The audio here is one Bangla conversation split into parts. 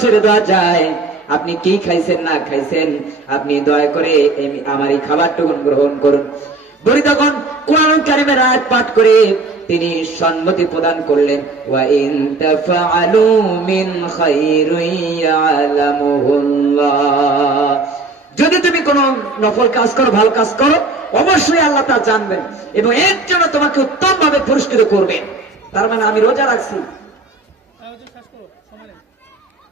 ছেড়ে দেওয়া যায়। আপনি কি খাইছেন না খাইছেন, আপনি দয়া করে আমার এই খাবারটুকু গ্রহণ করুন। বুড়ি তখন কোরআন কারীমের আয়াত পাঠ করে তিনি সম্মতি প্রদান করলেন। ওয়া ইন তাফআলু মিন খায়রিন ইয়ালামুহুল্লাহ, যদি তুমি কোনো নফল কাজ করো, ভালো কাজ করো, অবশ্যই আল্লাহ তা জানবেন এবং এর জন্য তোমাকে উত্তম ভাবে পুরস্কৃত করবেন। তার মানে আমি রোজা রাখছি,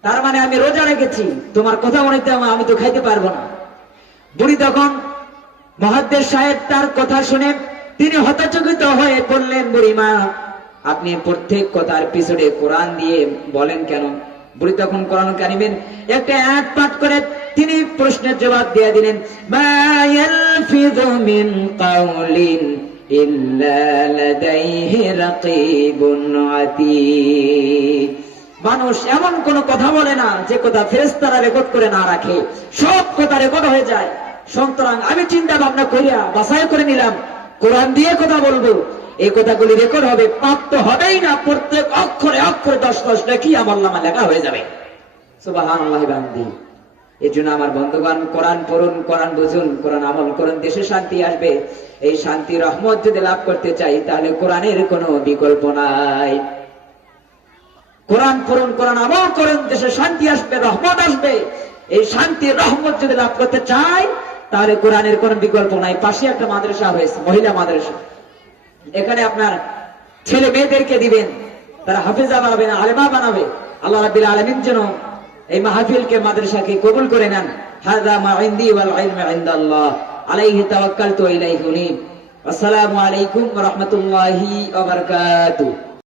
তার মানে আমি রোজা রেখেছি, তোমার কথা মনে আমি তো খাইতে পারবো না। বুড়ি তখন মুহাদ্দিস সাহেব তার কথা শুনে তিনি হতচকিত হয়ে বললেন, বুড়িমা আপনি প্রত্যেক কথার পিছনে কোরআন দিয়ে বলেন কেন? বুড়ি তখন কোরআন কারীমের একটা আয়াত পাঠ করে তিনি প্রশ্নের জবাব দিয়ে দিলেন, মা ইয়ালফিযু মিন কাওলিন ইল্লা লাদাইহি রাকীবুন আতীদ। মানুষ এমন কোন কথা বলে না যে কথা ফেরেশতারা রেকর্ড করে না রাখে, সব কথা রেকর্ড হয়ে যায়। সুতরাং আমি চিন্তা ভাবনা করিয়া বাছাই করে নিলাম কোরআন দিয়ে কথা বলবো, এই কথাগুলি রেকর্ড হবে, পাপ তো হবেই না, প্রত্যেক অক্ষরে অক্ষরে 10 নাকি আমলনামা লেখা হয়ে যাবে। সুবহানাল্লাহ বিহামদিহি। এই জন্য আমার বন্ধুগণ, কোরআন পড়ুন, কোরআন বুঝুন, কোরআন আমল করুন, দেশে শান্তি আসবে। এই শান্তি রহমত যদি লাভ করতে চাই তাহলে কোরআনের কোনো বিকল্প নাই। কোরআন পড়ুন, কোরআন আমল করুন, দেশে শান্তি আসবে, রহমত আসবে। এই শান্তি রহমত যদি লাভ করতে চাই তাহলে কোরআনের কোনো বিকল্প নাই। পাশে একটা মাদ্রাসা হয়েছে, মহিলা মাদ্রাসা, এখানে আপনার ছেলে মেয়েদেরকে দিবেন, তারা হাফেজা বানাবে, আলেমা বানাবে। আল্লাহ রাব্বুল আলামিন যেন এই মাহফিলকে, মাদ্রাসাকে কবুল করে নেন। হাযা মা ইনদি ওয়াল ইলমু ইনদাল্লাহ, আলাইহি তাওয়াক্কালতু ওয়া ইলাইহি উনীব। আসসালামু আলাইকুম ওয়া রাহমাতুল্লাহি ওয়া বারাকাতুহু।